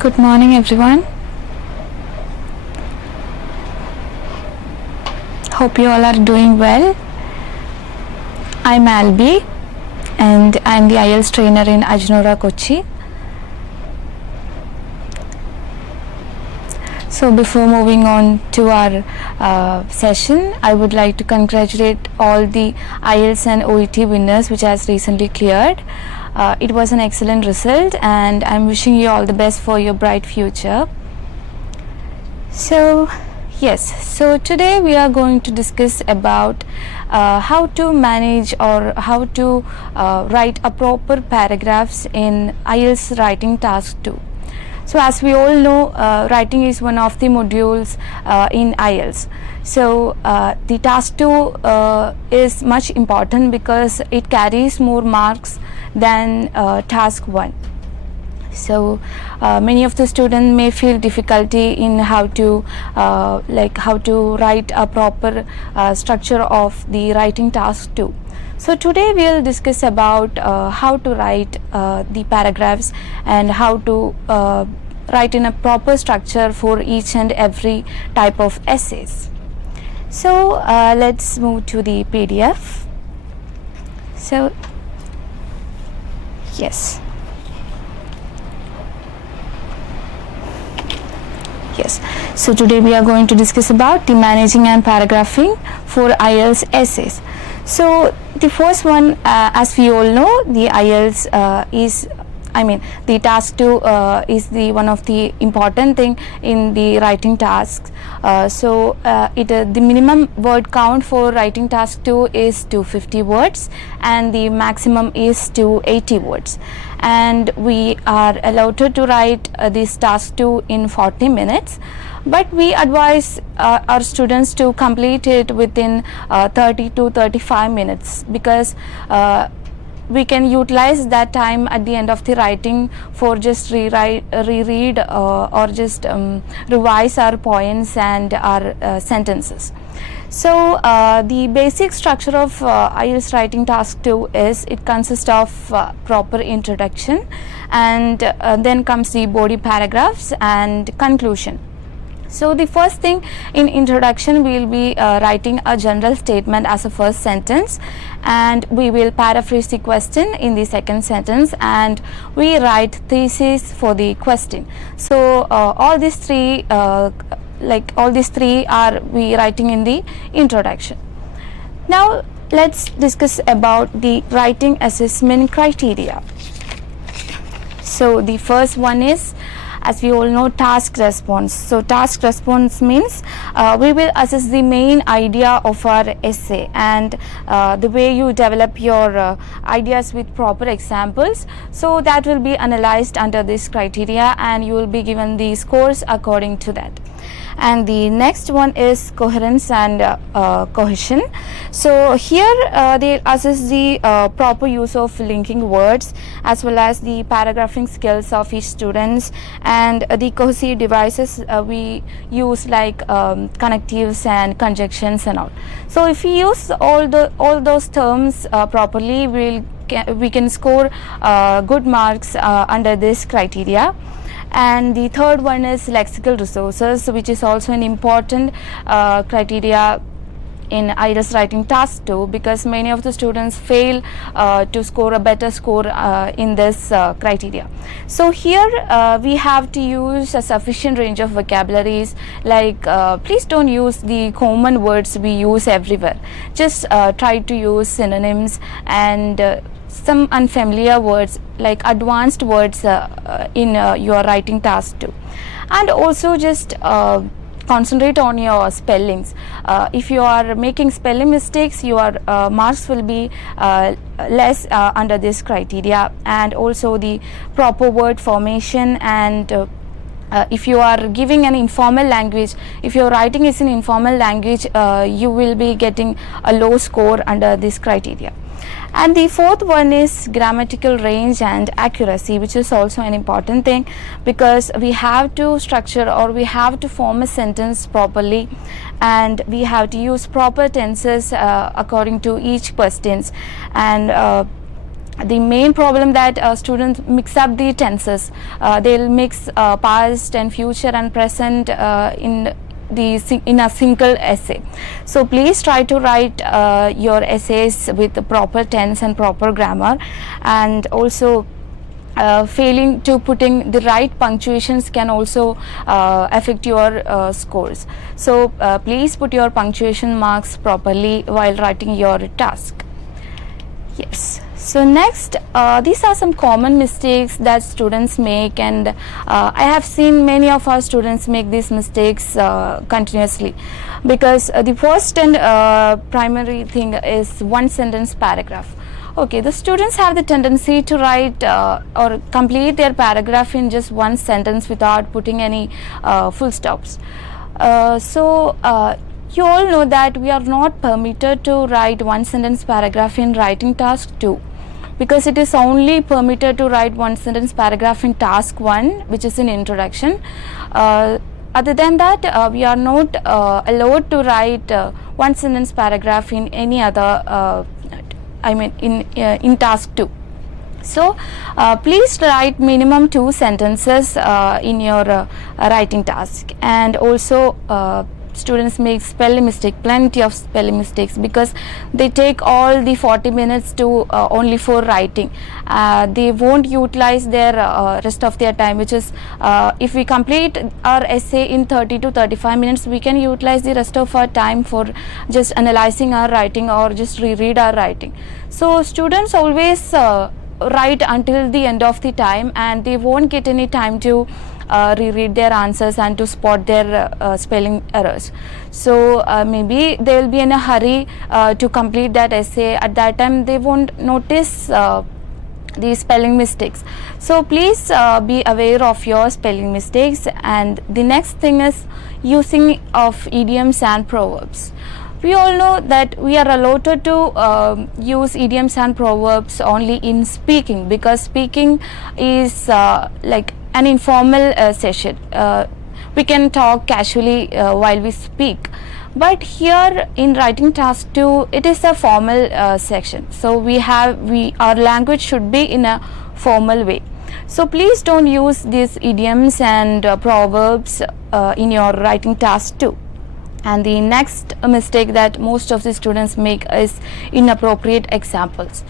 Good morning, everyone. Hope you all are doing well. I'm Albi and I'm the IELTS trainer in AJINORAH Kochi. So before moving on to our session, I would like to congratulate all the IELTS and OET winners which has recently cleared. It was an excellent result and I'm wishing you all the best for your bright future. So today we are going to discuss about how to manage or how to write a proper paragraphs in IELTS writing task 2. So as we all know, writing is one of the modules in IELTS. So the task 2 is much important because it carries more marks than task 1. So many of the students may feel difficulty in how to write a proper structure of the writing task 2. So today we will discuss about how to write the paragraphs and how to write in a proper structure for each and every type of essays. So let's move to the PDF. So yes. So today we are going to discuss about the managing and paragraphing for IELTS essays. So the first one, as we all know, the IELTS the task 2 is the one of the important thing in the writing tasks. The minimum word count for writing task 2 is 250 words and the maximum is 280 words. And we are allowed to write this task 2 in 40 minutes. But we advise our students to complete it within 30 to 35 minutes because we can utilize that time at the end of the writing for just reread or just revise our points and our sentences. So the basic structure of IELTS writing task 2 is it consists of proper introduction and then comes the body paragraphs and conclusion. So the first thing in introduction, we will be writing a general statement as a first sentence, and we will paraphrase the question in the second sentence, and we write thesis for the question. So all these three are we writing in the introduction. Now let's discuss about the writing assessment criteria. So the first one is, as we all know, task response. So task response means we will assess the main idea of our essay and the way you develop your ideas with proper examples. So that will be analyzed under this criteria and you will be given the scores according to that. And the next one is coherence and cohesion. So here they assess the proper use of linking words as well as the paragraphing skills of each students and the cohesive devices we use like connectives and conjunctions and all. So if we use all those terms properly, we can score good marks under this criteria. And the third one is lexical resources, which is also an important criteria in IELTS writing task 2 because many of the students fail to score a better score in this criteria. So here we have to use a sufficient range of vocabularies, like please don't use the common words we use everywhere. Just try to use synonyms and some unfamiliar words like advanced words in your writing task 2. And also just concentrate on your spellings. If you are making spelling mistakes, your marks will be less under this criteria. And also the proper word formation and if you are giving an informal language, if your writing is in informal language, you will be getting a low score under this criteria. And the fourth one is grammatical range and accuracy, which is also an important thing because we have to structure or we have to form a sentence properly and we have to use proper tenses according to each questions. And the main problem that students mix up the tenses. They'll mix past and future and present in a single essay. So please try to write your essays with the proper tense and proper grammar, and also failing to putting the right punctuations can also affect your scores. So please put your punctuation marks properly while writing your task. Yes. So next, these are some common mistakes that students make, and I have seen many of our students make these mistakes continuously, because the first and primary thing is one sentence paragraph. Okay, the students have the tendency to write or complete their paragraph in just one sentence without putting any full stops. You all know that we are not permitted to write one sentence paragraph in writing task 2, because it is only permitted to write one sentence paragraph in task 1, which is an introduction. Other than that, we are not allowed to write one sentence paragraph in any other in task 2. So please write minimum 2 sentences in your writing task. And also students make spelling mistake, plenty of spelling mistakes, because they take all the 40 minutes to only for writing. They won't utilize their rest of their time, which is if we complete our essay in 30 to 35 minutes, we can utilize the rest of our time for just analyzing our writing or just reread our writing. So students always write until the end of the time, and they won't get any time to reread their answers and to spot their spelling errors. So maybe they will be in a hurry to complete that essay. At that time they won't notice the spelling mistakes. So please be aware of your spelling mistakes. And the next thing is using of idioms and proverbs. We all know that we are allowed to use idioms and proverbs only in speaking, because speaking is like an informal session. We can talk casually while we speak, but here in writing task 2, it is a formal section. So our language should be in a formal way. So please don't use these idioms and proverbs in your writing task 2. And the next mistake that most of the students make is inappropriate examples.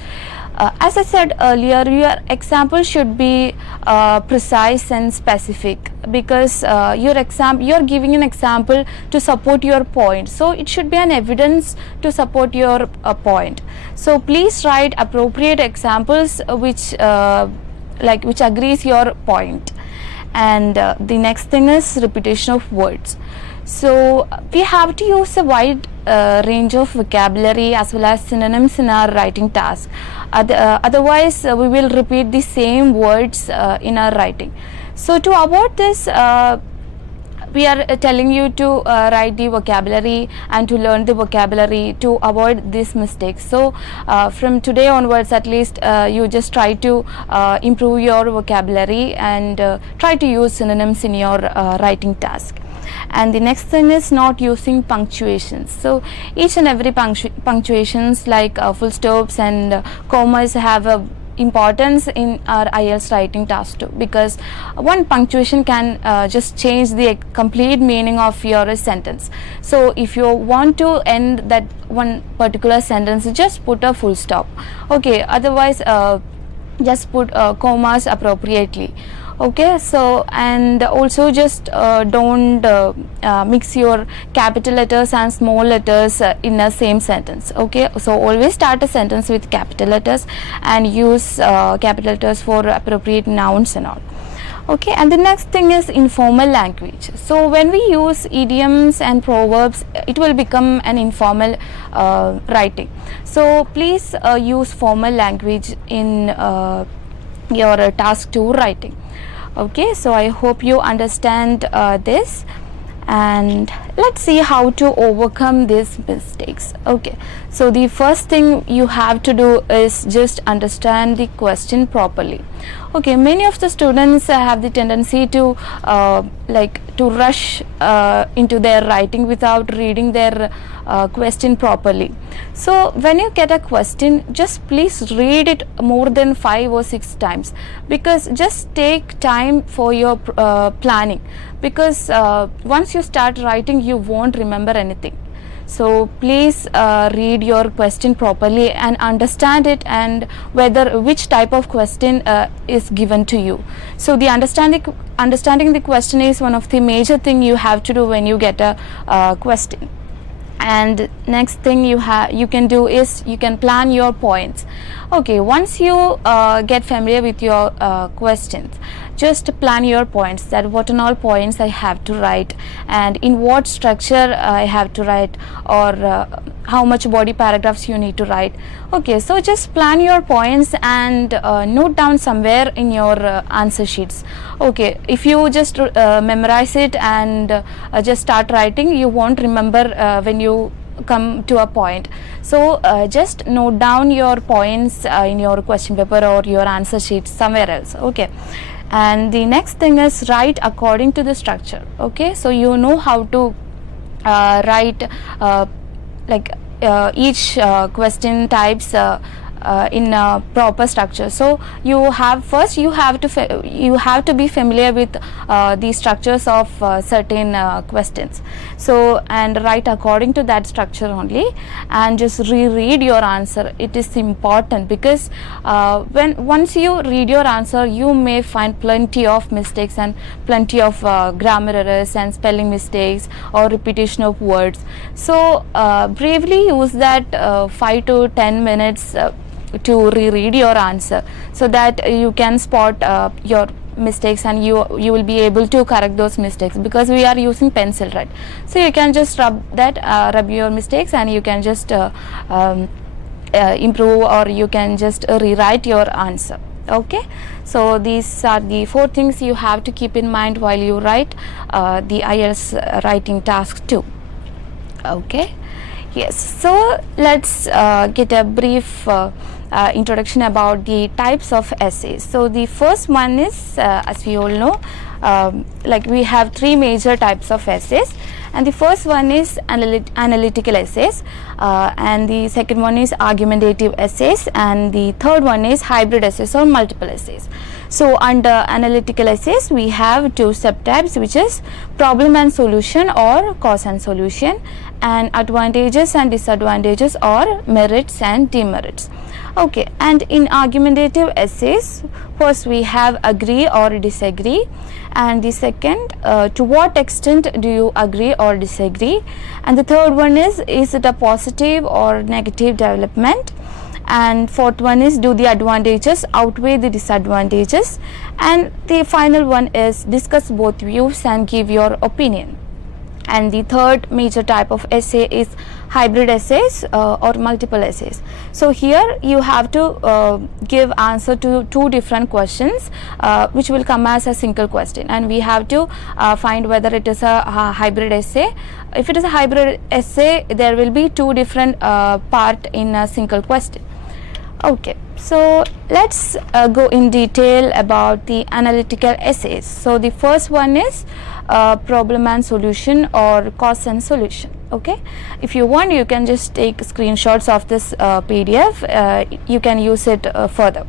As I said earlier, your example should be precise and specific, because you're giving an example to support your point. So it should be an evidence to support your point. So please write appropriate examples which agrees your point. And the next thing is repetition of words. So we have to use a wide range of vocabulary as well as synonyms in our writing task. Otherwise we will repeat the same words in our writing. So to avoid this, we are telling you to write the vocabulary and to learn the vocabulary to avoid these mistakes. So from today onwards, at least you just try to improve your vocabulary and try to use synonyms in your writing task. And the next thing is not using punctuations. So each and every punctuations like full stops and commas have a importance in our IELTS writing task too, because one punctuation can just change the complete meaning of your sentence. So if you want to end that one particular sentence, just put a full stop. Okay, otherwise just put commas appropriately. Okay, so and also just don't mix your capital letters and small letters in a same sentence. Okay, so always start a sentence with capital letters and use capital letters for appropriate nouns and all. Okay, and the next thing is informal language. So when we use idioms and proverbs, it will become an informal writing. So please use formal language in your task 2 writing. Okay, so I hope you understand this, and let's see how to overcome these mistakes. Okay, so the first thing you have to do is just understand the question properly. Okay, many of the students have the tendency to to rush into their writing without reading their question properly. So when you get a question, just please read it more than 5 or 6 times, because just take time for your planning, because once you start writing you won't remember anything. So please read your question properly and understand it, and which type of question is given to you. So the understanding the question is one of the major thing you have to do when you get a question. And next thing you can do is you can plan your points. Okay, once you get familiar with your questions, just plan your points, that what and all points I have to write, and in what structure I have to write, or how much body paragraphs you need to write. Okay, so just plan your points and note down somewhere in your answer sheets. Okay, if you just memorize it and just start writing, you won't remember when you come to a point. So just note down your points in your question paper or your answer sheet somewhere else. Okay, and the next thing is write according to the structure. Okay, so you know how to write each question types in a proper structure. So you have to be familiar with the structures of certain questions. So and write according to that structure only, and just reread your answer. It is important, because once you read your answer, you may find plenty of mistakes and plenty of grammar errors and spelling mistakes or repetition of words. So bravely use that 5 to 10 minutes to reread your answer, so that you can spot your mistakes, and you will be able to correct those mistakes, because we are using pencil, right? So you can just rub your mistakes, and you can just improve, or you can just rewrite your answer. Okay, so these are the 4 things you have to keep in mind while you write the IELTS writing task 2. Okay, yes, so let's get a brief introduction about the types of essays. So the first one is, as we all know, we have 3 major types of essays, and the first one is analytical essays, and the second one is argumentative essays, and the third one is hybrid essays or multiple essays. So under analytical essays we have 2 subtypes, which is problem and solution or cause and solution, and advantages and disadvantages or merits and demerits. Okay, and in argumentative essays, first we have agree or disagree, and the second to what extent do you agree or disagree, and the third one is it a positive or negative development, and fourth one is do the advantages outweigh the disadvantages, and the final one is discuss both views and give your opinion. And the third major type of essay is hybrid essays or multiple essays. So here you have to give answer to 2 different questions which will come as a single question, and we have to find whether it is a hybrid essay. If it is a hybrid essay, there will be 2 different part in a single question. Okay, so let's go in detail about the analytical essays. So the first one is problem and solution or cause and solution. Okay, if you want, you can just take screenshots of this PDF. You can use it further.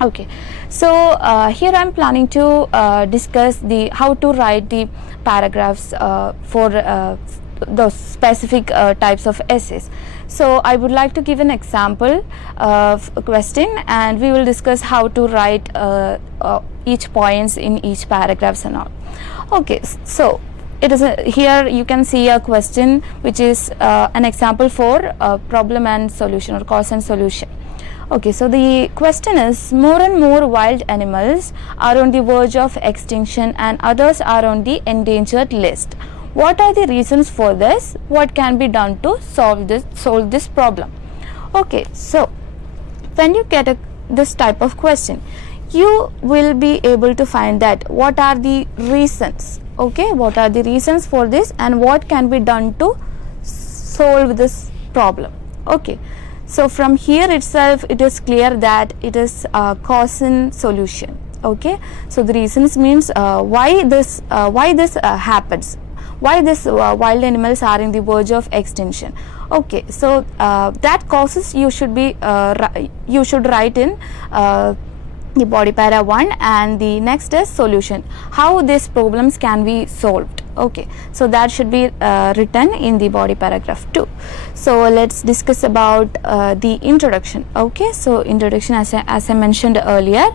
Okay, so here I am planning to discuss how to write the paragraphs for those specific types of essays. So I would like to give an example of a question, and we will discuss how to write each points in each paragraphs and all. Okay, so it is here you can see a question which is an example for problem and solution or cause and solution. Okay, so the question is, more and more wild animals are on the verge of extinction and others are on the endangered list. What are the reasons for this? What can be done to solve this problem? Okay, so when you get this type of question, you will be able to find that what are the reasons. Okay, what are the reasons for this and what can be done to solve this problem? Okay, so from here itself it is clear that it is cause and solution. Okay, so the reasons means why this happens, why this wild animals are in the verge of extinction. Okay, so that causes you should write in the body para 1, and the next is solution, how these problems can be solved. Okay, so that should be written in the body paragraph 2. So let's discuss about the introduction. Okay, so introduction, as I mentioned earlier,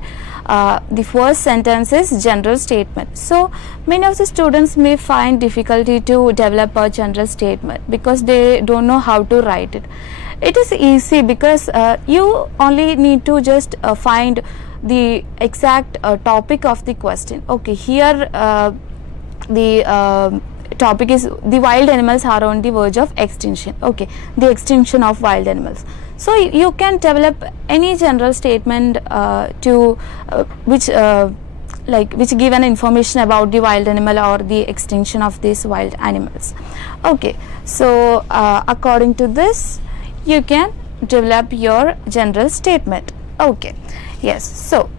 the first sentence is general statement. So many of the students may find difficulty to develop a general statement because they don't know how to write it. It is easy because you only need to just find the exact topic of the question. Okay, here the topic is the wild animals are on the verge of extinction. Okay, the extinction of wild animals. So you can develop any general statement to which give an information about the wild animal or the extinction of these wild animals. Okay, so according to this you can develop your general statement. Okay, yes. So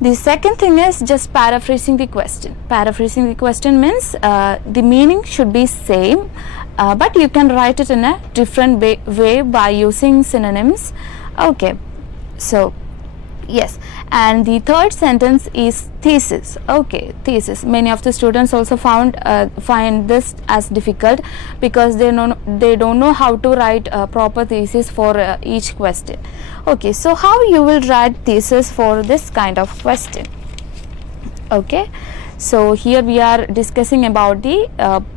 the second thing is just paraphrasing the question. Paraphrasing the question means the meaning should be same, but you can write it in a different way by using synonyms. Okay, so yes, and the third sentence is thesis. Okay, thesis. Many of the students also find this as difficult because they don't know how to write a proper thesis for each question. Okay, so how you will write thesis for this kind of question? Okay, so here we are discussing about the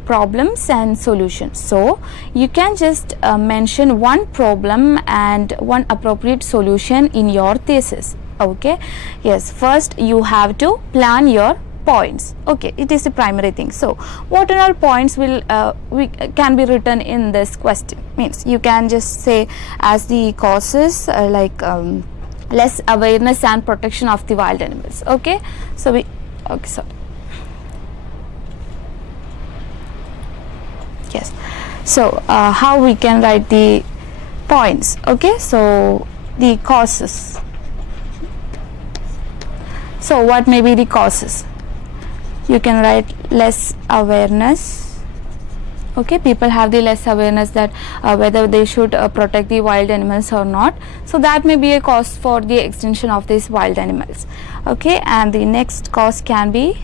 problems and solutions. So you can just mention one problem and one appropriate solution in your thesis. Okay, yes, first you have to plan your points. Okay, it is the primary thing. So what are all points can be written in this question? Means you can just say as the causes less awareness and protection of the wild animals. Okay, so yes, so how we can write the points? Okay, so the causes. So what may be the causes? You can write less awareness. Okay, people have the less awareness that whether they should protect the wild animals or not. So that may be a cause for the extinction of these wild animals. Okay, and the next cause can be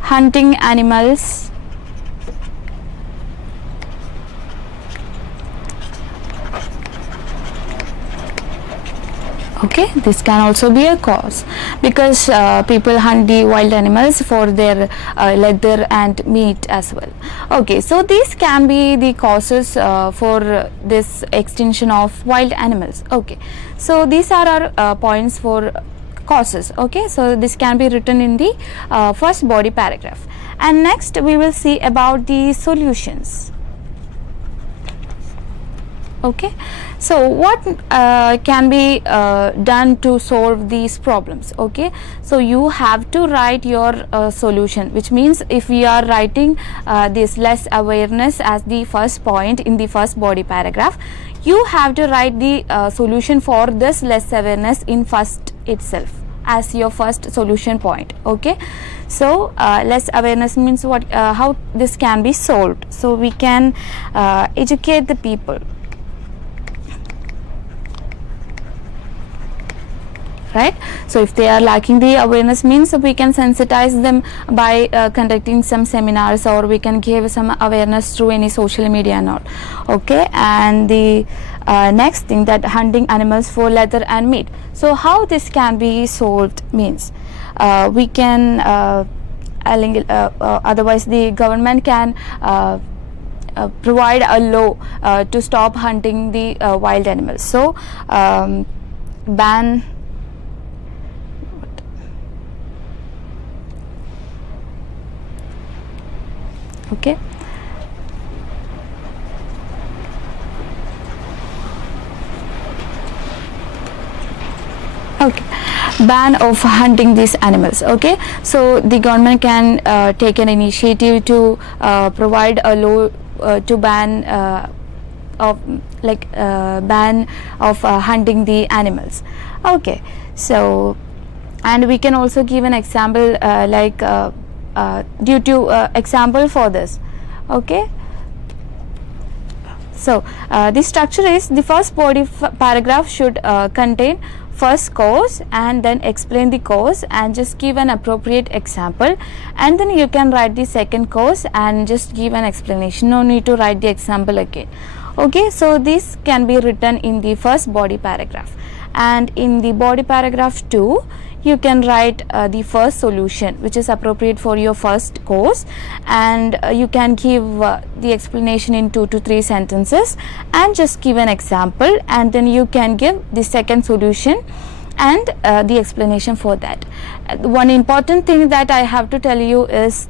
hunting animals. Okay, this can also be a cause because people hunt the wild animals for their leather and meat as well. Okay, so these can be the causes for this extinction of wild animals. Okay, so these are our points for causes. Okay, so this can be written in the first body paragraph, and next we will see about the solutions. Okay, so what can be done to solve these problems? Okay, so you have to write your solution, which means if we are writing this less awareness as the first point in the first body paragraph, you have to write the solution for this less awareness in first itself as your first solution point. Okay, so less awareness means what, how this can be solved. So we can educate the people. Right, so if they are lacking the awareness means we can sensitize them by conducting some seminars, or we can give some awareness through any social media and all. Okay, and the next thing, that hunting animals for leather and meat. So how this can be solved means we can otherwise the government can provide a law to stop hunting the wild animals. So ban okay, okay, ban of hunting these animals. Okay, so the government can take an initiative to provide a law to ban ban of hunting the animals. Okay, so and we can also give an example due to example for this. Okay, so the structure is the first body paragraph should contain first cause and then explain the cause and just give an appropriate example, and then you can write the second cause and just give an explanation. No need to write the example again. Okay, so this can be written in the first body paragraph, and in the body paragraph 2 you can write the first solution which is appropriate for your first course, and you can give the explanation in 2 to 3 sentences and just give an example, and then you can give the second solution and the explanation for that. One important thing that I have to tell you is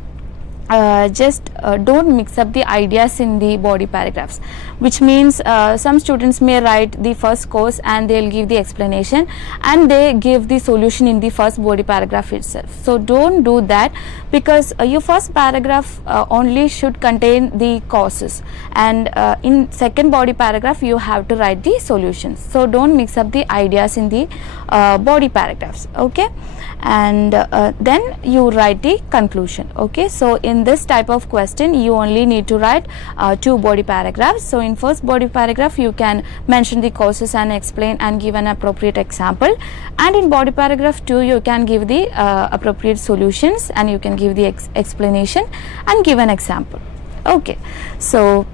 don't mix up the ideas in the body paragraphs, which means some students may write the first course and they'll give the explanation and they give the solution in the first body paragraph itself. So don't do that, because your first paragraph only should contain the causes, and in second body paragraph you have to write the solutions. So don't mix up the ideas in the body paragraphs. Okay, and then you write the conclusion. Okay, so in this type of question you only need to write 2 body paragraphs. So in first body paragraph you can mention the causes and explain and give an appropriate example, and in body paragraph 2 you can give the appropriate solutions and you can give the explanation and give an example. Okay, so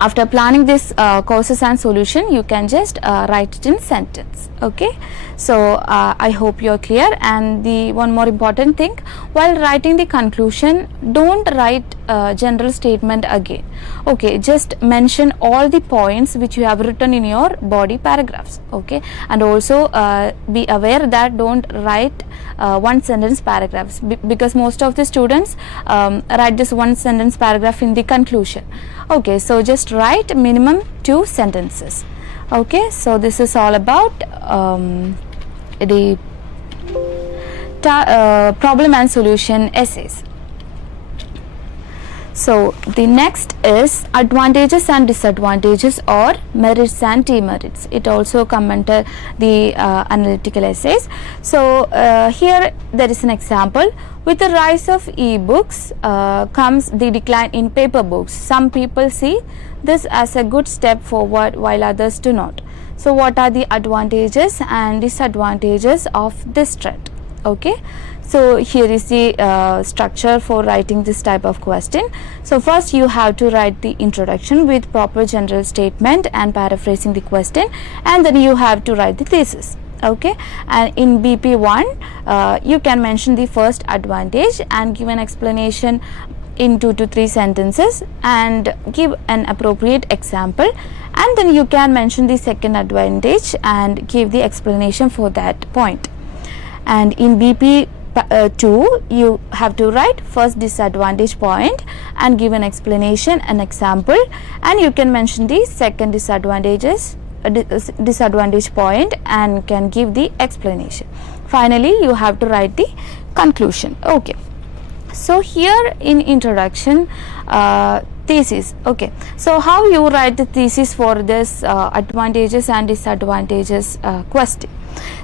after planning this causes and solution, you can just write it in sentence. Okay, so I hope you're clear. And the one more important thing, while writing the conclusion, don't write general statement again. Okay, just mention all the points which you have written in your body paragraphs. Okay, and also be aware that don't write one sentence paragraphs, because most of the students write this one sentence paragraph in the conclusion. Okay, so just write minimum 2 sentences. Okay, so this is all about the problem and solution essays. So the next is advantages and disadvantages, or merits and demerits. It also come under the analytical essays. So here there is an example. With the rise of e-books comes the decline in paper books. Some people see this as a good step forward while others do not. So what are the advantages and disadvantages of this trend? Okay, so here is the structure for writing this type of question. So first you have to write the introduction with proper general statement and paraphrasing the question, and then you have to write the thesis. Okay, and in BP1 you can mention the first advantage and give an explanation in 2 to 3 sentences and give an appropriate example, and then you can mention the second advantage and give the explanation for that point. And in BP2 you have to write first disadvantage point and give an explanation and example, and you can mention the second disadvantage point and can give the explanation. Finally you have to write the conclusion. Okay, so here in introduction, thesis. Okay, so how you write the thesis for this advantages and disadvantages question?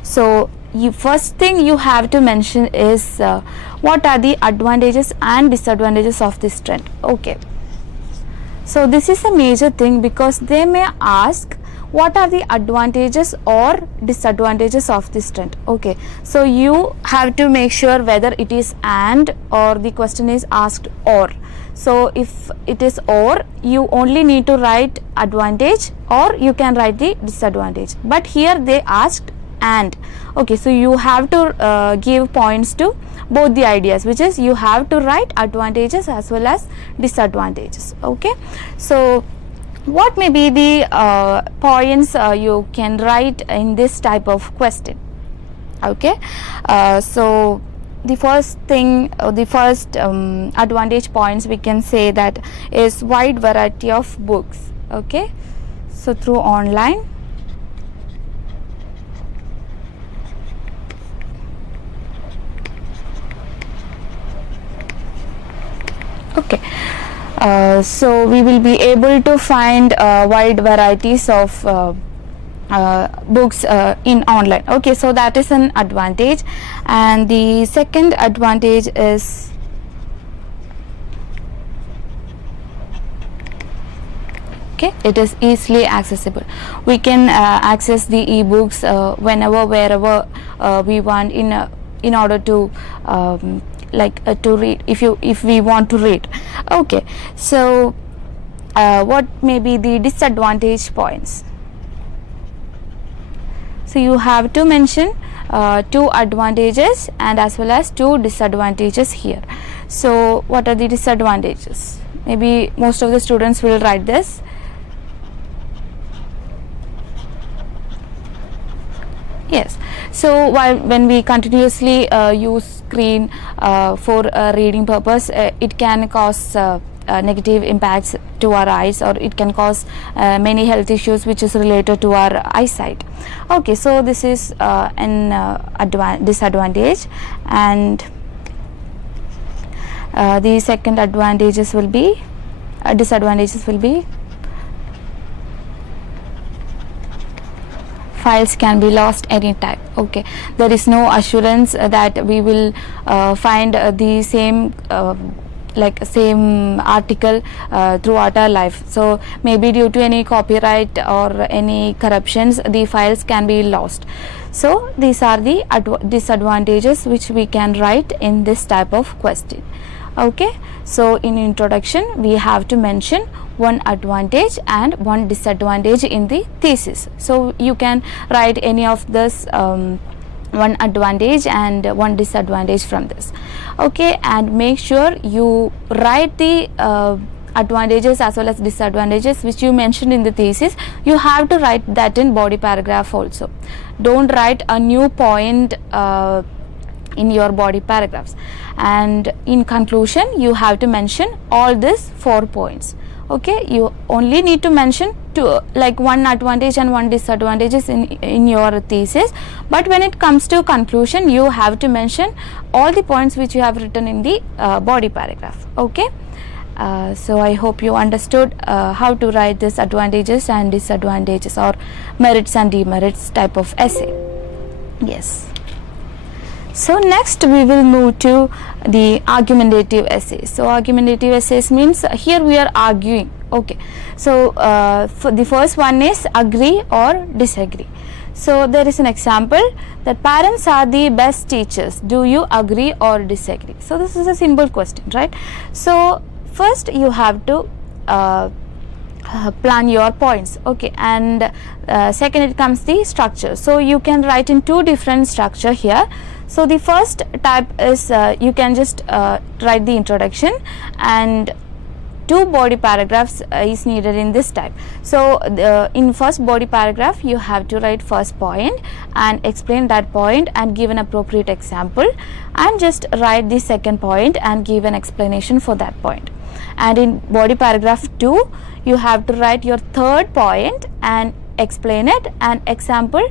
So first thing you have to mention is what are the advantages and disadvantages of this trend. Okay, so this is a major thing, because they may ask what are the advantages or disadvantages of this trend. Okay, so you have to make sure whether it is and or the question is asked or. So if it is or, you only need to write advantage, or you can write the disadvantage, but here they asked and. Okay, so you have to give points to both the ideas, which is you have to write advantages as well as disadvantages. Okay, so what may be the points you can write in this type of question? Okay, so the first thing, the first advantage points we can say that is wide variety of books. Okay, so through online Okay. So we will be able to find wide varieties of books in online. Okay, so that is an advantage. And the second advantage is it is easily accessible. We can access the ebooks whenever, wherever we want in order to to read, if we want to read. Okay, so what may be the disadvantage points? So you have to mention 2 advantages and as well as 2 disadvantages here. So what are the disadvantages? Maybe most of the students will write this. Yes, so when we continuously use screen for reading purpose, it can cause negative impacts to our eyes, or it can cause many health issues which is related to our eyesight. Okay, so this is an disadvantage. And the second disadvantages will be files can be lost anytime. Okay, there is no assurance that we will find the same same article throughout our life. So maybe due to any copyright or any corruptions, the files can be lost. So these are the disadvantages which we can write in this type of question. Okay, so in introduction we have to mention 1 advantage and 1 disadvantage in the thesis. So you can write any of this 1 advantage and 1 disadvantage from this. Okay, and make sure you write the advantages as well as disadvantages which you mentioned in the thesis. You have to write that in body paragraph also. Don't write a new point in your body paragraphs. And in conclusion you have to mention all these 4 points. Okay, you only need to mention 2, like 1 advantage and 1 disadvantages in your thesis, but when it comes to conclusion you have to mention all the points which you have written in the body paragraph. Okay, so I hope you understood how to write this advantages and disadvantages, or merits and demerits type of essay. Yes. So next we will move to the argumentative essays. So argumentative essays means here we are arguing. Okay, so for the first one is agree or disagree. So there is an example that parents are the best teachers. Do you agree or disagree? So this is a simple question, right? So first you have to plan your points. Okay, and second it comes the structure. So you can write in 2 different structure here. So the first type is you can just write the introduction, and 2 body paragraphs is needed in this type. So in first body paragraph you have to write first point and explain that point and give an appropriate example, and just write the second point and give an explanation for that point. And in body paragraph 2 you have to write your third point and explain it and example,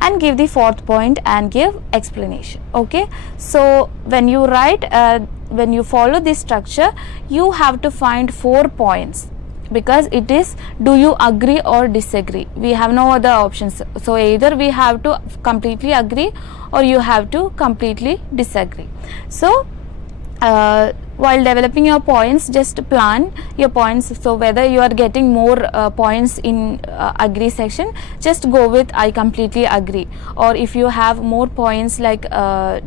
and give the fourth point and give explanation. Okay, so when you write when you follow this structure you have to find 4 points, because it is do you agree or disagree. We have no other options. So either we have to completely agree or you have to completely disagree. So while developing your points, just plan your points. So whether you are getting more points in agree section, just go with I completely agree, or if you have more points like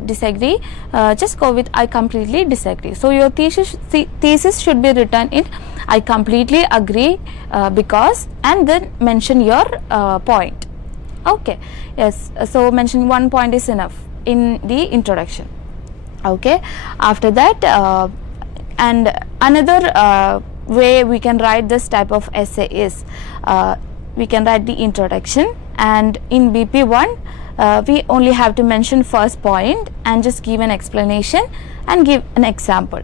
disagree, just go with I completely disagree. So your thesis should be written in I completely agree because, and then mention your point. Okay, yes, so mention 1 point is enough in the introduction. Okay, after that and another way we can write this type of essay is we can write the introduction, and in BP1 we only have to mention first point and just give an explanation and give an example.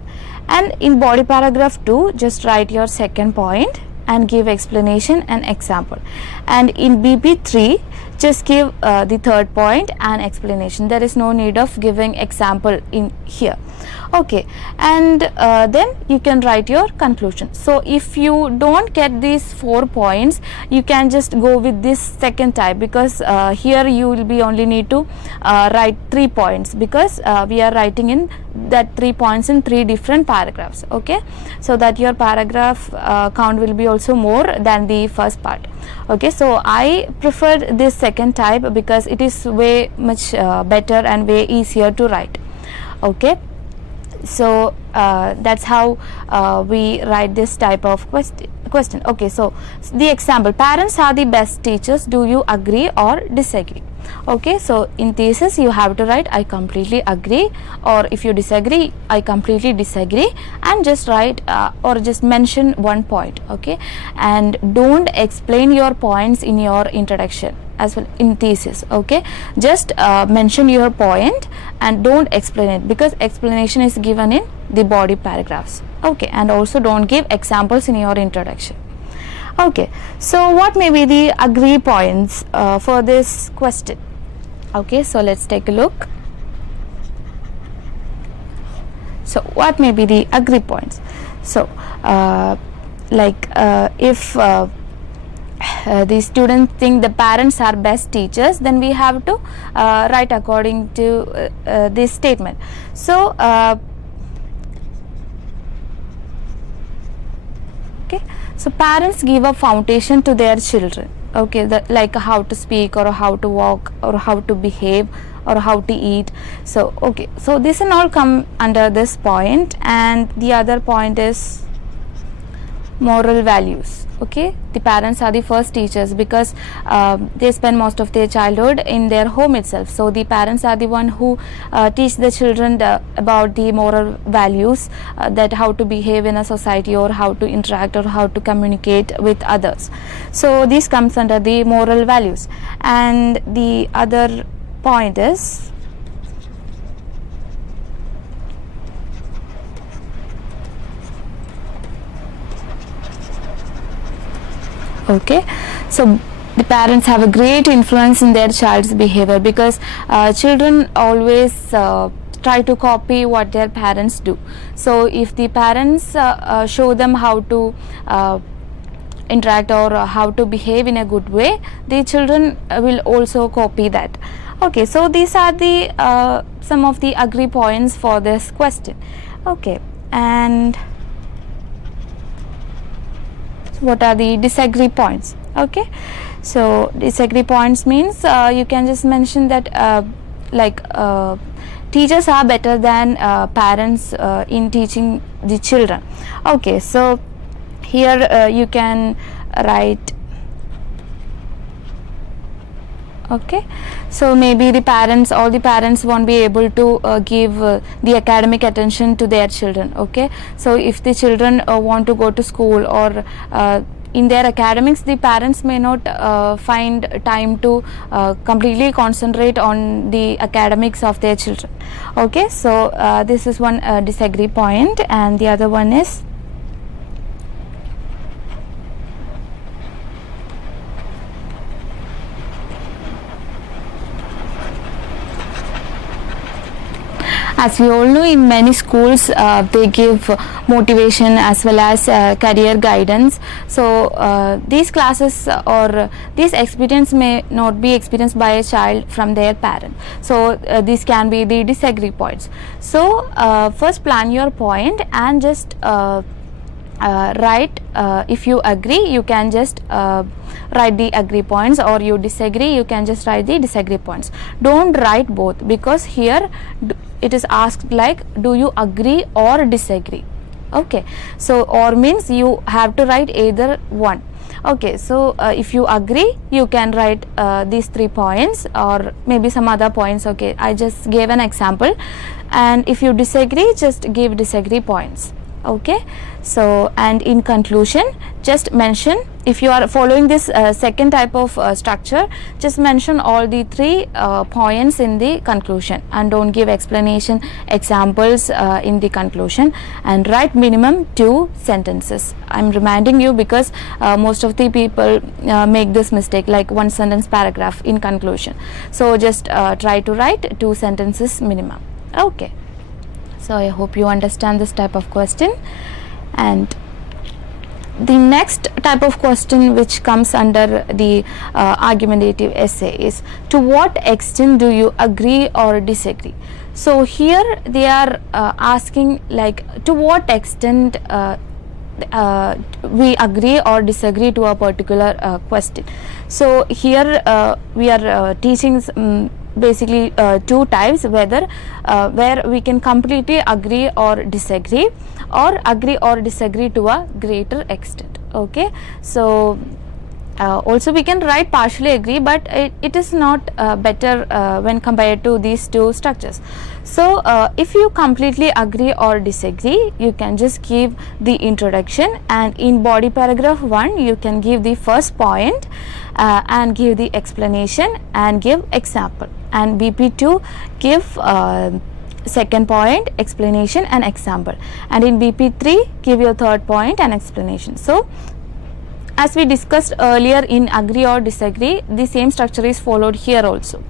And in body paragraph 2 just write your second point and give explanation and example. And in BP3 just give the third point and explanation. There is no need of giving example in here. Okay, and then you can write your conclusion. So if you don't get these 4 points, you can just go with this second type, because here you will be only need to write 3 points, because we are writing in that 3 points in 3 different paragraphs. Okay, so that your paragraph count will be also more than the first part. Okay, so I preferred this second type because it is way much better and way easier to write. Okay, so that's how we write this type of question. Okay, so the example: parents are the best teachers. Do you agree or disagree? Okay, so in thesis you have to write I completely agree, or if you disagree, I completely disagree, and just write or just mention 1 point. Okay, and don't explain your points in your introduction as well in thesis. Okay, just mention your point and don't explain it, because explanation is given in the body paragraphs. Okay, and also don't give examples in your introduction. Okay, so what may be the agree points for this question? Okay, so let's take a look. So what may be the agree points? So if the students think the parents are best teachers, then we have to write according to this statement. So okay, so parents give a foundation to their children. Okay, like how to speak or how to walk or how to behave or how to eat. So okay, so this and all come under this point, and the other point is moral values. Okay, the parents are the first teachers, because they spend most of their childhood in their home itself. So the parents are the one who teach the children about the moral values, that how to behave in a society or how to interact or how to communicate with others. So this comes under the moral values. And the other point is okay, so the parents have a great influence in their child's behavior, because children always try to copy what their parents do. So if the parents show them how to interact or how to behave in a good way, the children will also copy that. Okay, so these are the some of the agree points for this question. Okay, and what are the disagree points? Okay, so disagree points means you can just mention that teachers are better than parents in teaching the children. Okay, so here you can write. Okay, so maybe all the parents won't be able to give the academic attention to their children. Okay, so if the children want to go to school or in their academics, the parents may not find time to completely concentrate on the academics of their children. Okay, so this is one disagree point, and the other one is as we all know, in many schools they give motivation as well as career guidance. So these classes or this experience may not be experienced by a child from their parent. So these can be the disagree points. So first plan your point and just write. If you agree, you can just write the agree points, or you disagree, you can just write the disagree points. Don't write both, because here it is asked like, do you agree or disagree? Okay, so or means you have to write either one. Okay, so if you agree, you can write these 3 points or maybe some other points. Okay, I just gave an example. And if you disagree, just give disagree points. Okay, so and in conclusion, just mention, if you are following this second type of structure, just mention all the 3 points in the conclusion and don't give explanation examples in the conclusion, and write minimum 2 sentences. I'm reminding you because most of the people make this mistake, like 1 sentence paragraph in conclusion. So just try to write 2 sentences minimum. Okay, so I hope you understand this type of question. And the next type of question which comes under the argumentative essay is, to what extent do you agree or disagree? So here they are asking, like, to what extent we agree or disagree to a particular question. So here we are teaching basically 2 types, whether where we can completely agree or disagree, or agree or disagree to a greater extent. Okay, so also we can write partially agree, but it is not better when compared to these 2 structures. So if you completely agree or disagree, you can just give the introduction, and in body paragraph 1 you can give the first point and give the explanation and give example, and BP2 give second point, explanation and example, and in BP3 give your third point and explanation. So as we discussed earlier in agree or disagree, the same structure is followed here also.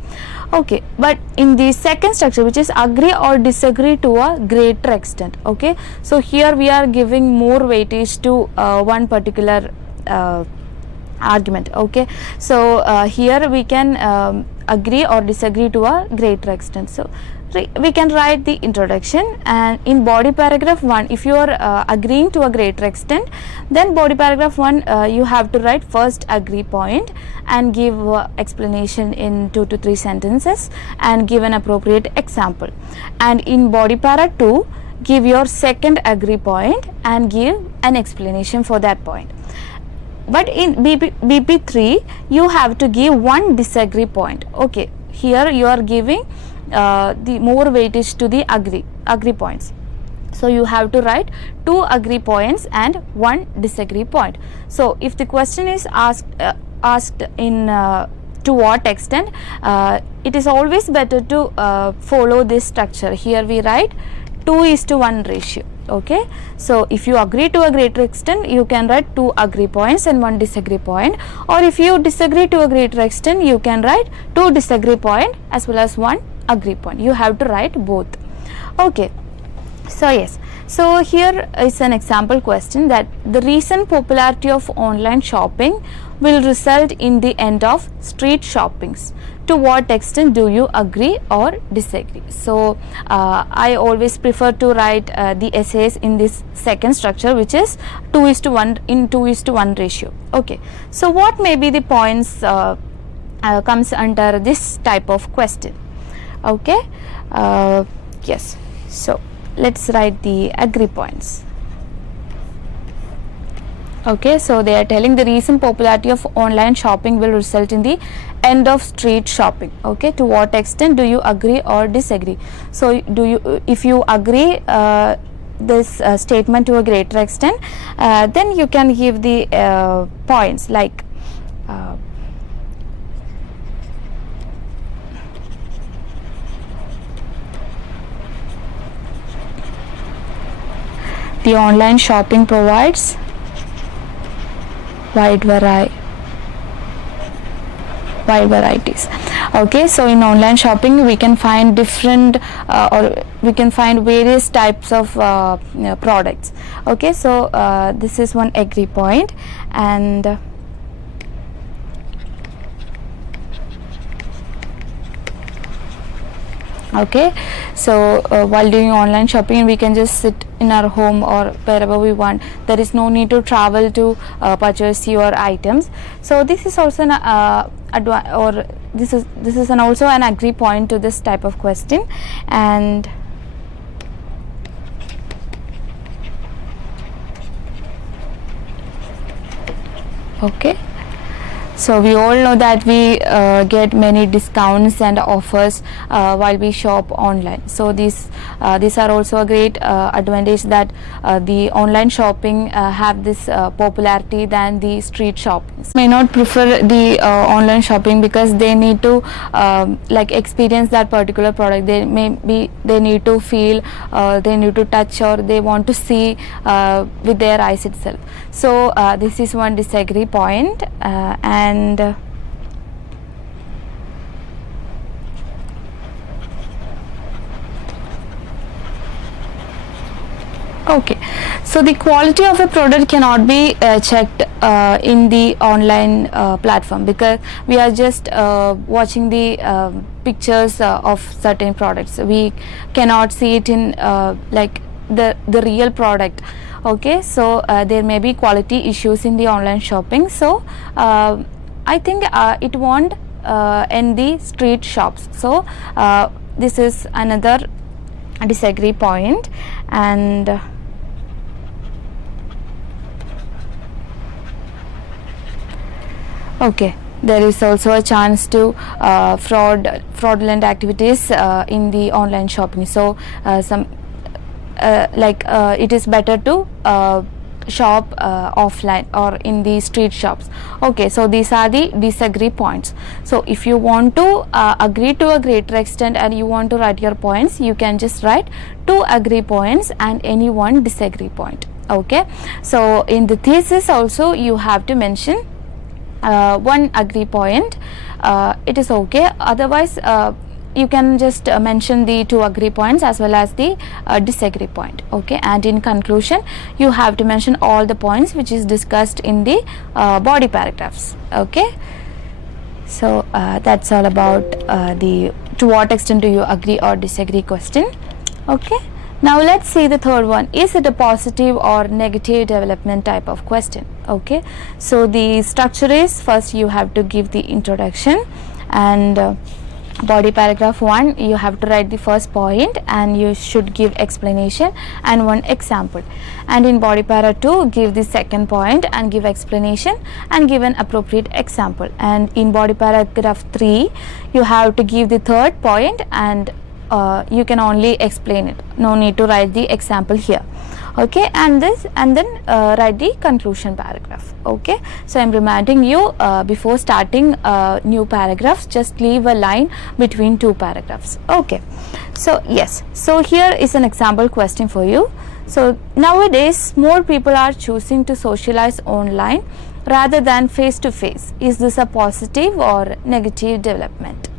Okay, but in the second structure, which is agree or disagree to a greater extent, okay, so here we are giving more weightage to one particular argument. Okay, so here we can agree or disagree to a greater extent. So we can write the introduction, and in body paragraph 1, if you are agreeing to a greater extent, then body paragraph 1 you have to write first agree point and give explanation in 2 to 3 sentences and give an appropriate example, and in body para 2 give your second agree point and give an explanation for that point. But in BP3 you have to give one disagree point. Okay, here you are giving the more weightage to the agree points. So you have to write 2 agree points and 1 disagree point. So if the question is asked in to what extent, it is always better to follow this structure. Here we write 2:1 ratio. Okay, so if you agree to a greater extent, you can write 2 agree points and 1 disagree point, or if you disagree to a greater extent, you can write 2 disagree point as well as 1 agree point. You have to write both. Okay, so yes, so here is an example question, that the recent popularity of online shopping will result in the end of street shoppings. To what extent do you agree or disagree? So I always prefer to write the essays in this second structure, which is 2:1 in 2:1 ratio. Okay, so what may be the points comes under this type of question? Okay, yes, so let's write the agree points. Okay, so they are telling the recent popularity of online shopping will result in the end of street shopping. Okay, to what extent do you agree or disagree? So do you, if you agree this statement to a greater extent, then you can give the points like the online shopping provides wide varieties. Okay, so in online shopping we can find different or we can find various types of products. Okay, so this is one agree point, and okay, so while doing online shopping we can just sit in our home or wherever we want. There is no need to travel to purchase your items. So this is also an this is also an agree point to this type of question. And okay, So we all know that we get many discounts and offers while we shop online. So these are also a great advantage that the online shopping have this popularity than the street shopping. May not prefer the online shopping because they need to like experience that particular product. They need to feel, they need to touch, or they want to see with their eyes itself. So this is one disagree point. And okay, so the quality of a product cannot be checked in the online platform, because we are just watching the pictures of certain products. We cannot see it in like the real product. Okay, so there may be quality issues in the online shopping. So I think it won't in the street shops. So this is another disagree point. And okay, there is also a chance to fraudulent activities in the online shopping. So it is better to shop offline or in the street shops. Okay, so these are the disagree points. So if you want to agree to a greater extent and you want to write your points, you can just write 2 agree points and any 1 disagree point. Okay, so in the thesis also you have to mention 1 agree point. It is okay. Otherwise you can just mention the 2 agree points as well as the disagree point. Okay, and in conclusion you have to mention all the points which is discussed in the body paragraphs. Okay, so that's all about the to what extent do you agree or disagree question. Okay, now let's see the third one. Is it a positive or negative development type of question? Okay, so the structure is, first you have to give the introduction, and body paragraph 1 you have to write the first point and you should give explanation and 1 example, and in body para 2 give the second point and give explanation and give an appropriate example, and in body paragraph 3 you have to give the third point and you can only explain it, no need to write the example here. Okay, and then write the conclusion paragraph. Okay, so I'm reminding you before starting new paragraphs, just leave a line between 2 paragraphs. Okay, so yes, so here is an example question for you. So nowadays more people are choosing to socialize online rather than face to face. Is this a positive or negative development?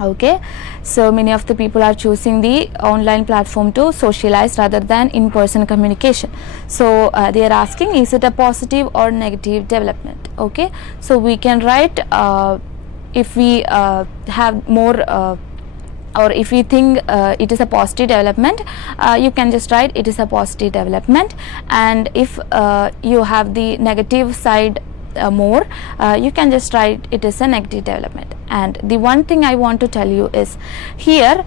Okay, so many of the people are choosing the online platform to socialize rather than in-person communication. So they are asking, is it a positive or negative development? Okay, so we can write if we have more or if we think it is a positive development, you can just write it is a positive development, and if you have the negative side more, you can just write it is a negative development. And the one thing I want to tell you is, here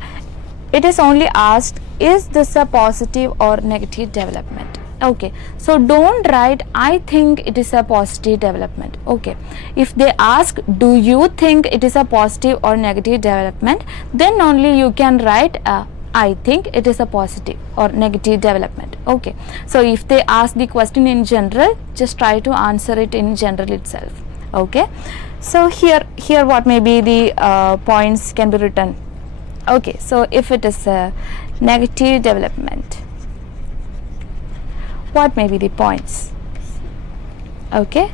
it is only asked is this a positive or negative development. Okay, so don't write I think it is a positive development. Okay, if they ask do you think it is a positive or negative development, then only you can write I think it is a positive or negative development. Okay, so if they ask the question in general, just try to answer it in general itself. Okay, so here what may be the points can be written. Okay, so if it is a negative development, what may be the points? Okay,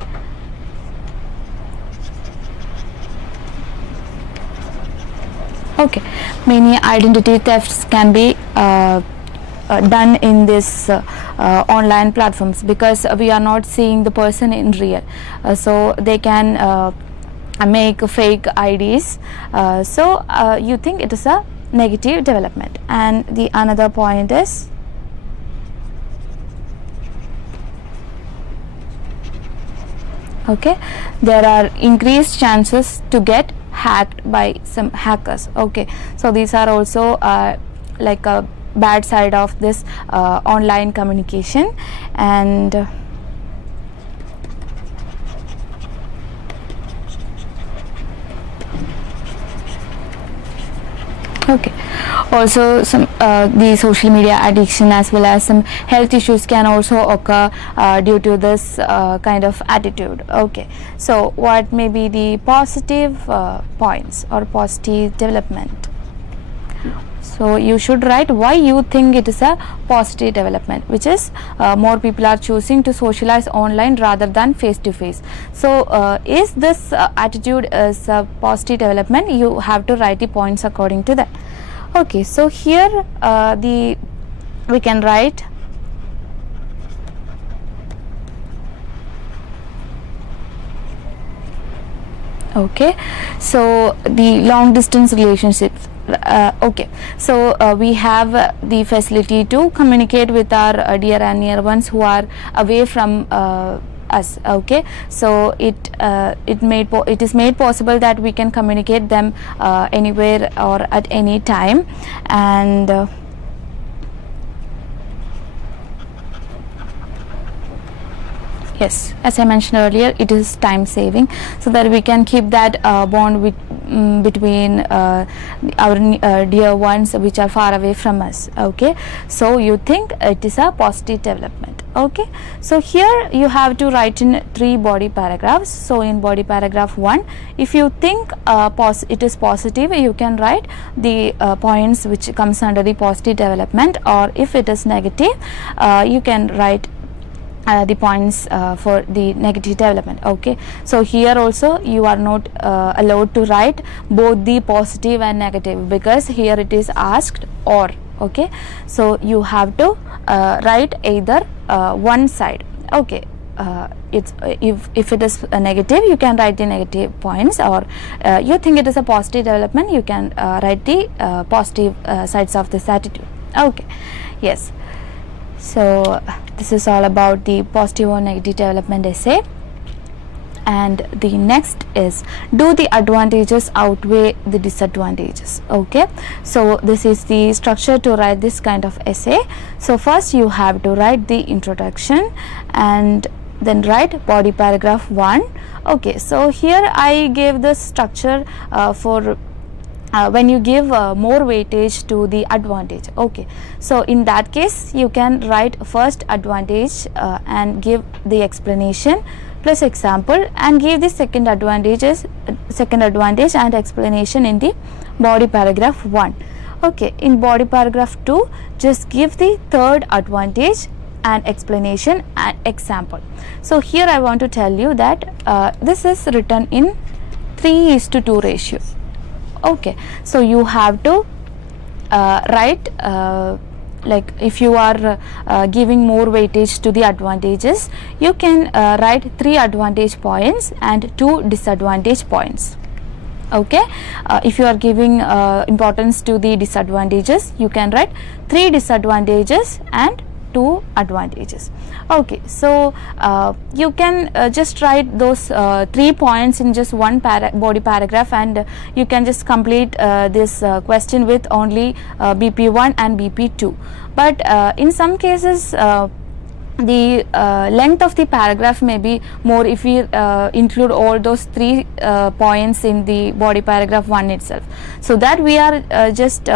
okay, many identity thefts can be done in this online platforms, because we are not seeing the person in real, so they can make fake IDs. So you think it is a negative development. And the another point is, okay, there are increased chances to get hacked by some hackers. Okay, so these are also like a bad side of this online communication. And Okay. Also, some the social media addiction as well as some health issues can also occur due to this kind of attitude. Okay. So, what may be the positive points or positive development? So, you should write why you think it is a positive development, which is more people are choosing to socialize online rather than face to face. So, is this attitude is a positive development? You have to write the points according to that. Okay, so here we can write okay, so the long distance relationships. Okay, so we have the facility to communicate with our dear and near ones who are away from us. Okay, so it is made possible that we can communicate them anywhere or at any time. And yes, as I mentioned earlier, it is time saving, so that we can keep that bond with between our dear ones which are far away from us. Okay, so you think it is a positive development. Okay, so here you have to write in 3 body paragraphs. So in body paragraph 1, if you think it is positive, you can write the points which comes under the positive development, or if it is negative, you can write the points for the negative development. Okay, so here also you are not allowed to write both the positive and negative, because here it is asked or. Okay, so you have to write either one side. Okay, it's if it is a negative, you can write the negative points, or you think it is a positive development, you can write the positive sides of this attitude. Okay, yes. So this is all about the positive or negative development essay. And the next is, do the advantages outweigh the disadvantages? Okay, so this is the structure to write this kind of essay. So first you have to write the introduction and then write body paragraph 1. Okay, so here I gave the structure for when you give more weightage to the advantage. Okay, so in that case you can write first advantage and give the explanation plus example, and give the second advantage and explanation in the body paragraph 1. Okay, in body paragraph 2 just give the third advantage and explanation and example. So here I want to tell you that this is written in 3:2 ratio. Okay, so you have to write like if you are giving more weightage to the advantages, you can write 3 advantage points and 2 disadvantage points. Okay, if you are giving importance to the disadvantages, you can write 3 disadvantages and 2 advantages. Okay, so you can just write those 3 points in just one body paragraph, and you can just complete this question with only BP1 and BP2. But in some cases the length of the paragraph may be more if we include all those 3 points in the body paragraph 1 itself. So that we are just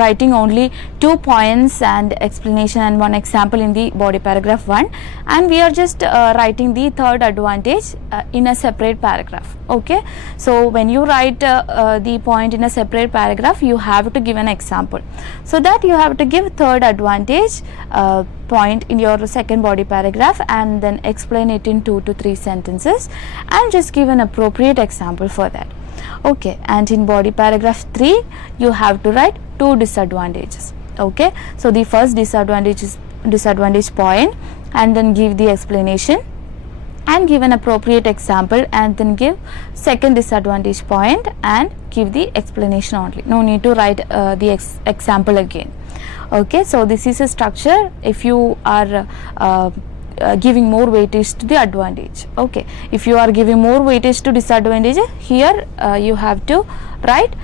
writing only 2 points and explanation and 1 example in the body paragraph 1, and we are just writing the third advantage in a separate paragraph. Okay, so when you write the point in a separate paragraph, you have to give an example, so that you have to give third advantage point in your second body paragraph and then explain it in 2 to 3 sentences and just give an appropriate example for that. Okay, and in body paragraph 3 you have to write 2 disadvantages. Okay, so the first disadvantage point, and then give the explanation and give an appropriate example, and then give second disadvantage point and give the explanation only. No need to write the example again. Okay, so this is a structure if you are giving more weightage to the advantage. Okay, if you are giving more weightage to disadvantage, here you have to write.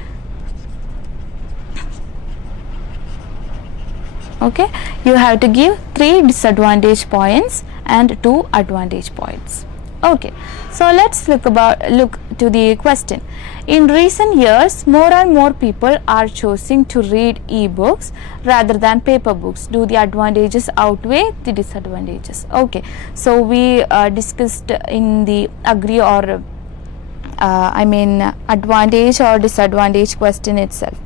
Okay, you have to give 3 disadvantage points and 2 advantage points. Okay, so let's look to the question. In recent years, more and more people are choosing to read e-books rather than paper books. Do the advantages outweigh the disadvantages? Okay, so we discussed in the agree or advantage or disadvantage question itself.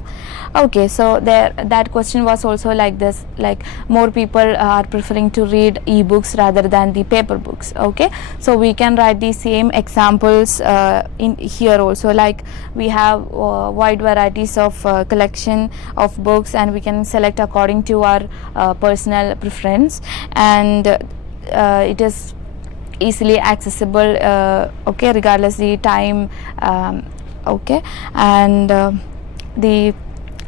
Okay, so that question was also like this, like more people are preferring to read e-books rather than the paper books. Okay, so we can write the same examples in here also, like we have wide varieties of collection of books, and we can select according to our personal preference, and it is easily accessible, okay, regardless the time, okay, and the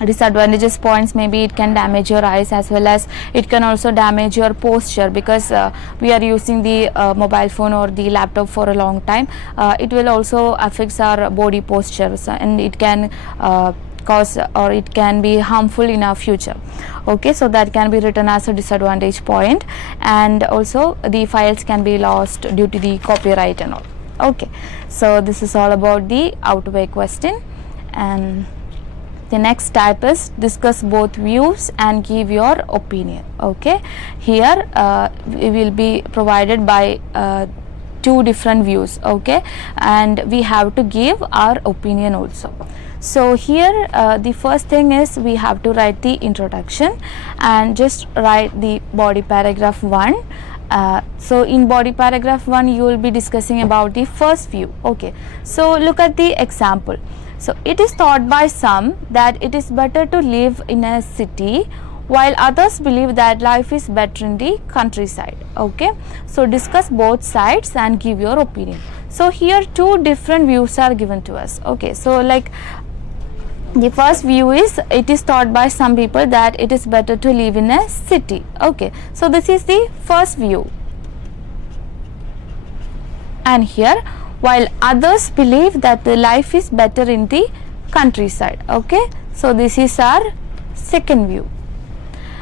disadvantages points, maybe it can damage your eyes, as well as it can also damage your posture, because we are using the mobile phone or the laptop for a long time. It will also affects our body postures, and it can cause, or it can be harmful in our future. Okay, so that can be written as a disadvantage point, and also the files can be lost due to the copyright and all. Okay, so this is all about the outweigh question. And the next type is discuss both views and give your opinion. Okay, here we will be provided by two different views. Okay, and we have to give our opinion also. So here the first thing is we have to write the introduction and just write the body paragraph 1. So in body paragraph 1 you will be discussing about the first view. Okay, so look at the example. So it is thought by some that it is better to live in a city, while others believe that life is better in the countryside. Okay, so discuss both sides and give your opinion. So here two different views are given to us. Okay, so like the first view is, it is thought by some people that it is better to live in a city. Okay, so this is the first view, and here, while others believe that the life is better in the countryside. Okay, so this is our second view,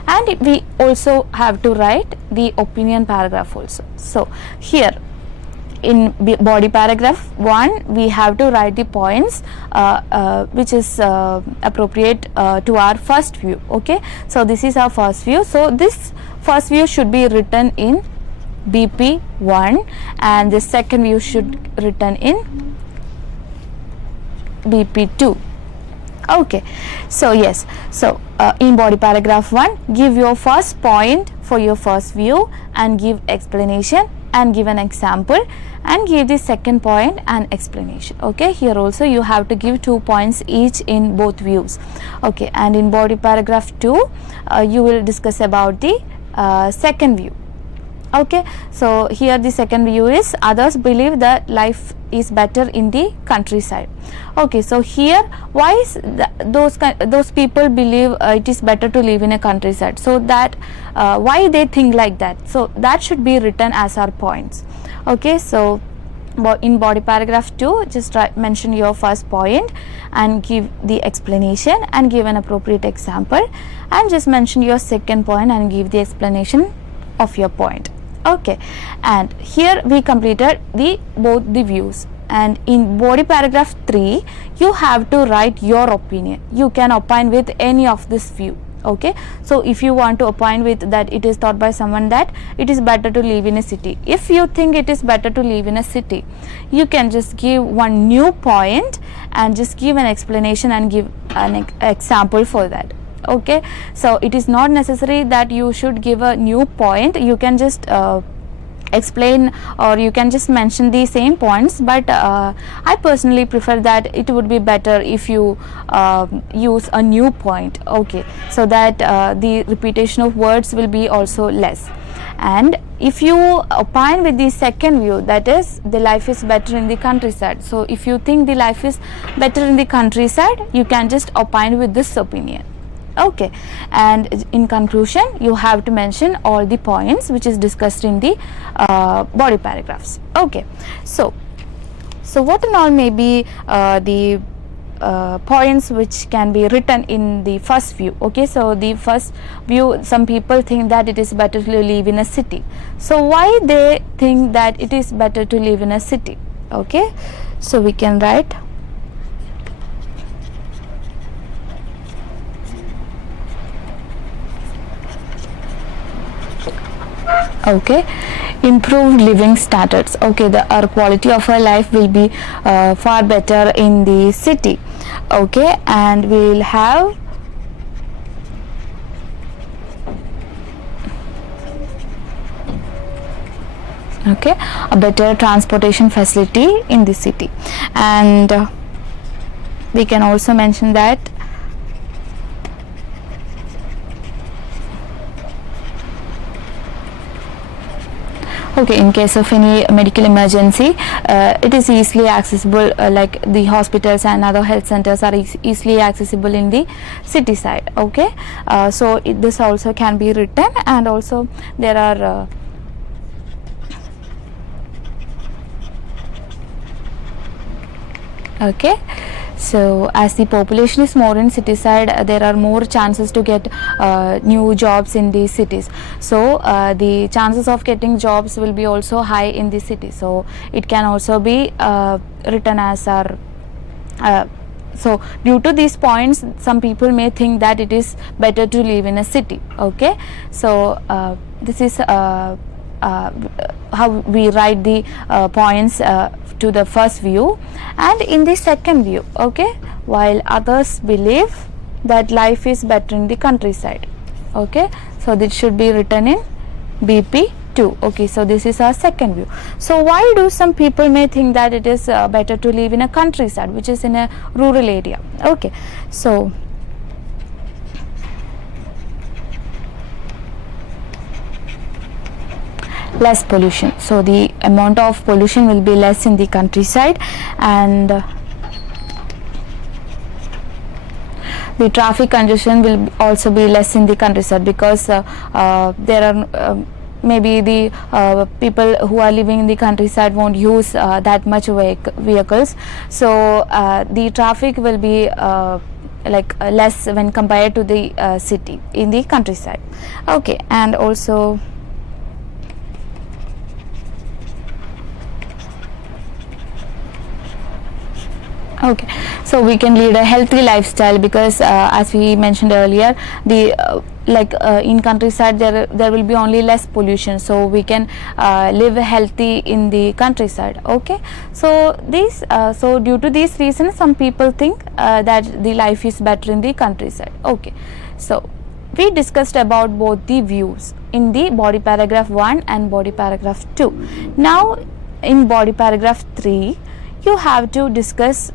and we also have to write the opinion paragraph also. So here in body paragraph 1 we have to write the points which is appropriate to our first view. Okay, so this is our first view, so this first view should be written in BP1, and the second view should written in BP2. Okay, so yes, so in body paragraph 1 give your first point for your first view and give explanation and give an example, and give the second point and explanation. Okay, here also you have to give 2 points each in both views. Okay, and in body paragraph 2 you will discuss about the second view. Okay, so here the second view is, others believe that life is better in the countryside. Okay, so here why is those people believe it is better to live in a countryside, so that why they think like that, so that should be written as our points. Okay, so in body paragraph 2 just mention your first point and give the explanation and give an appropriate example, and just mention your second point and give the explanation of your point. Okay, and here we completed both the views, and in body paragraph 3 you have to write your opinion. You can opine with any of this view. Okay, so if you want to opine with that it is thought by someone that it is better to live in a city, if you think it is better to live in a city, you can just give one new point and just give an explanation and give an example for that. Okay, so it is not necessary that you should give a new point, you can just explain, or you can just mention the same points, but I personally prefer that it would be better if you use a new point. Okay, so that the repetition of words will be also less. And if you opine with the second view, that is the life is better in the countryside, so if you think the life is better in the countryside, you can just opine with this opinion. Okay, and in conclusion you have to mention all the points which is discussed in the body paragraphs. Okay, so what and all may be the points which can be written in the first view. Okay, so the first view, some people think that it is better to live in a city. So why they think that it is better to live in a city? Okay, so we can write okay, improved living standards. Okay, our quality of our life will be far better in the city. Okay, and we will have okay, a better transportation facility in the city. And we can also mention that okay, in case of any medical emergency, it is easily accessible, like the hospitals and other health centers are easily accessible in the city side. Okay, so this also can be written. And also there are okay, so as the population is more in city side, there are more chances to get new jobs in the cities. So the chances of getting jobs will be also high in the city. So it can also be written as our so due to these points, some people may think that it is better to live in a city. Okay, so this is how we write the points to the first view. And in the second view, okay, while others believe that life is better in the countryside. Okay, so this should be written in BP2. Okay, so this is our second view. So why do some people may think that it is better to live in a countryside, which is in a rural area? Okay, so less pollution. So the amount of pollution will be less in the countryside, and the traffic congestion will also be less in the countryside, because there are maybe the people who are living in the countryside won't use that much vehicles. So the traffic will be like less when compared to the city in the countryside. Okay, and also okay, so we can lead a healthy lifestyle, because as we mentioned earlier, the in countryside there will be only less pollution, so we can live healthy in the countryside. Okay, so these so due to these reasons, some people think that the life is better in the countryside. Okay, so we discussed about both the views in the body paragraph 1 and body paragraph 2. Now in body paragraph 3, you have to discuss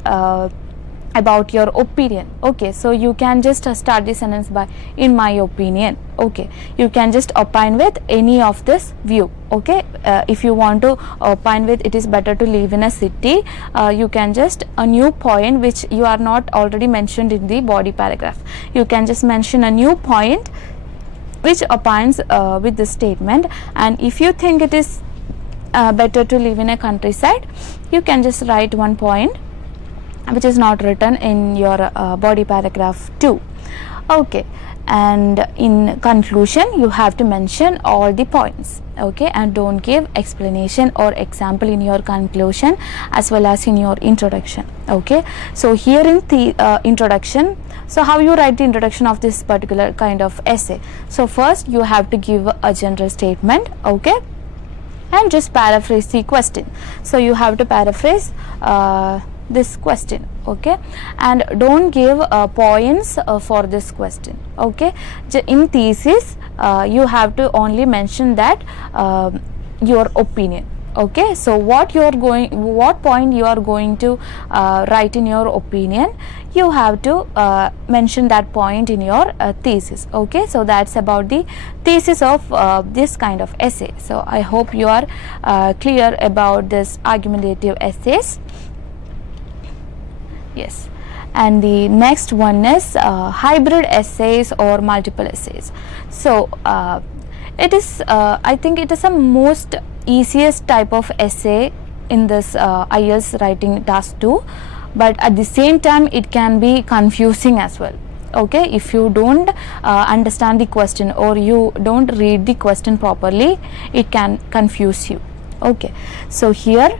about your opinion. Okay, so you can just start the sentence by in my opinion. Okay, you can just opine with any of this view. Okay, if you want to opine with it is better to live in a city, you can just a new point which you are not already mentioned in the body paragraph. You can just mention a new point which opines with the statement. And if you think it is better to live in a countryside, you can just write one point which is not written in your body paragraph 2. Okay, and in conclusion you have to mention all the points. Okay, and don't give explanation or example in your conclusion as well as in your introduction. Okay, so here in the introduction, so how you write the introduction of this particular kind of essay? So first you have to give a general statement. Okay, and just paraphrase the question. So you have to paraphrase this question. Okay, and don't give points for this question. Okay, in thesis you have to only mention that your opinion. Okay, so what point you are going to write in your opinion, you have to mention that point in your thesis. Okay, so that's about the thesis of this kind of essay. So I hope you are clear about this argumentative essays. Yes, and the next one is hybrid essays or multiple essays. So it is I think it is the most easiest type of essay in this IELTS writing task 2. but at the same time it can be confusing as well. Okay, if you don't understand the question or you don't read the question properly, it can confuse you. Okay, so here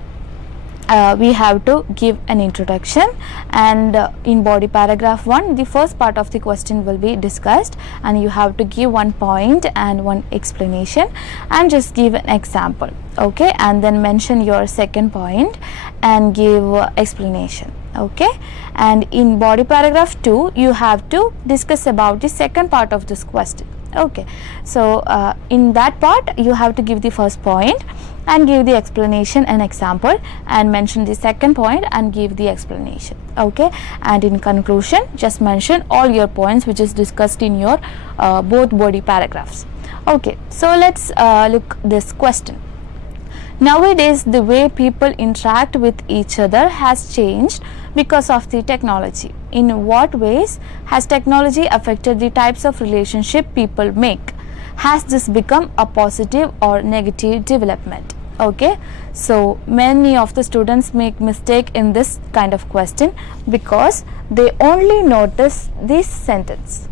we have to give an introduction, and in body paragraph 1 the first part of the question will be discussed, and you have to give one point and one explanation and just give an example. Okay, and then mention your second point and give explanation. Okay, and in body paragraph 2 you have to discuss about the second part of this question. Okay, so in that part you have to give the first point and give the explanation and example, and mention the second point and give the explanation. Okay, and in conclusion just mention all your points which is discussed in your both body paragraphs. Okay, so let's look this question. Nowadays the way people interact with each other has changed because of the technology. In what ways has technology affected the types of relationship people make? Has this become a positive or negative development? Okay, so many of the students make mistake in this kind of question because they only notice this sentence.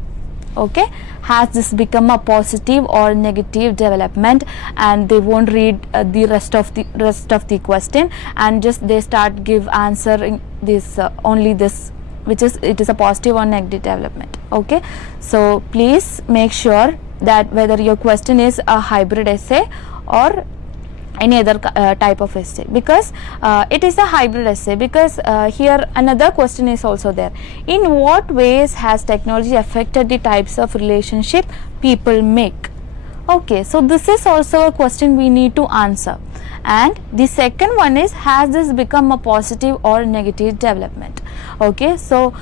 Okay, has this become a positive or negative development, and they won't read the rest of the question, and just they start give answering this only this, which is it is a positive or negative development. Okay, so please make sure that whether your question is a hybrid essay or any other type of essay, because it is a hybrid essay, because here another question is also there. In what ways has technology affected the types of relationship people make? Okay, so this is also a question we need to answer. And the second one is, has this become a positive or negative development? Okay, so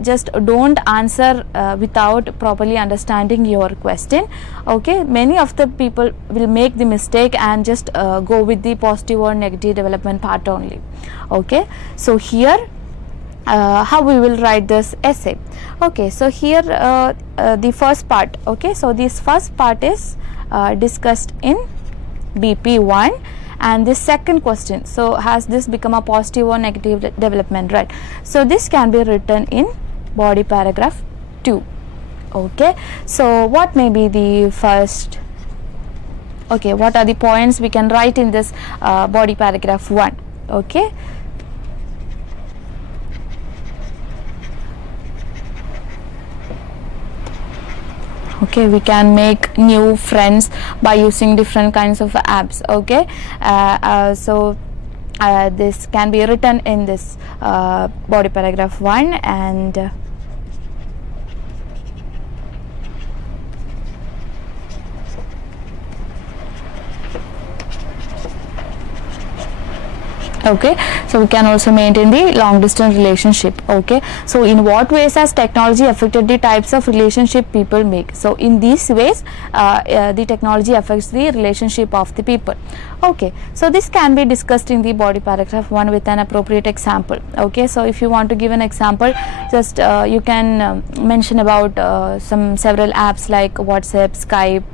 just don't answer without properly understanding your question. Okay, many of the people will make the mistake and just go with the positive or negative development part only. Okay, so here how we will write this essay. Okay, so here the first part. Okay, so this first part is discussed in BP1, and this second question, so has this become a positive or negative development, right? So this can be written in body paragraph 2. Okay, so what may be the first, okay, what are the points we can write in this body paragraph 1? Okay, okay, we can make new friends by using different kinds of apps. Okay, so this can be written in this body paragraph 1, and okay, so we can also maintain the long distance relationship. Okay, so in what ways has technology affected the types of relationship people make? So in these ways the technology affects the relationship of the people. Okay, so this can be discussed in the body paragraph 1 with an appropriate example. Okay, so if you want to give an example, just you can mention about several apps like WhatsApp, Skype,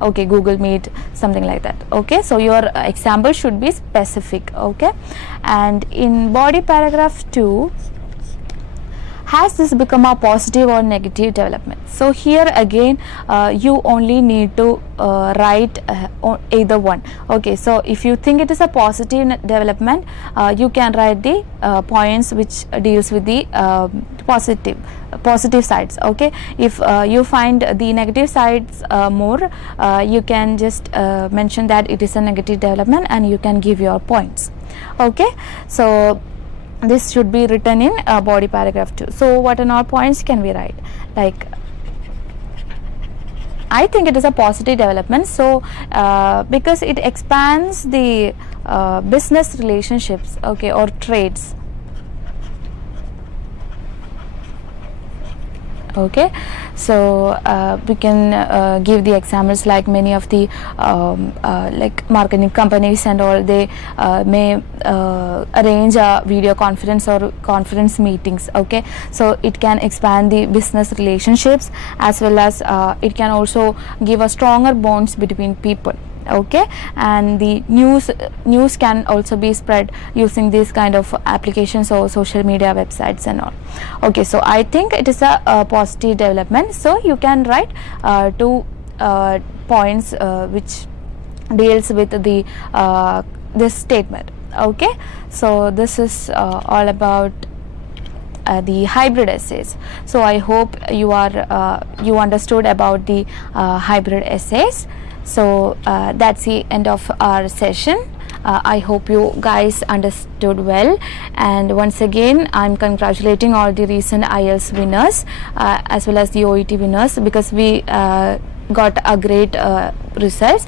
okay, Google Meet, something like that. Okay, so your example should be specific. Okay, and in body paragraph 2, has this become a positive or negative development? So here again you only need to write either one. Okay, so if you think it is a positive development, you can write the points which deals with the positive sides. Okay, if you find the negative sides more, you can just mention that it is a negative development and you can give your points. Okay, so this should be written in body paragraph 2. So what are all points can we write? Like, I think it is a positive development, so because it expands the business relationships, okay, or trades. Okay, so we can give the examples like many of the like marketing companies and all, they may arrange a video conference or conference meetings. Okay, so it can expand the business relationships, as well as it can also give a stronger bonds between people. Okay, and the news can also be spread using these kind of applications or social media websites and all. Okay, so I think it is a positive development. So you can write 2 points which deals with the this statement. Okay, so this is all about the hybrid essays. So I hope you are you understood about the hybrid essays. So that's the end of our session. I hope you guys understood well, and once again I'm congratulating all the recent IELTS winners as well as the OET winners, because we got a great results.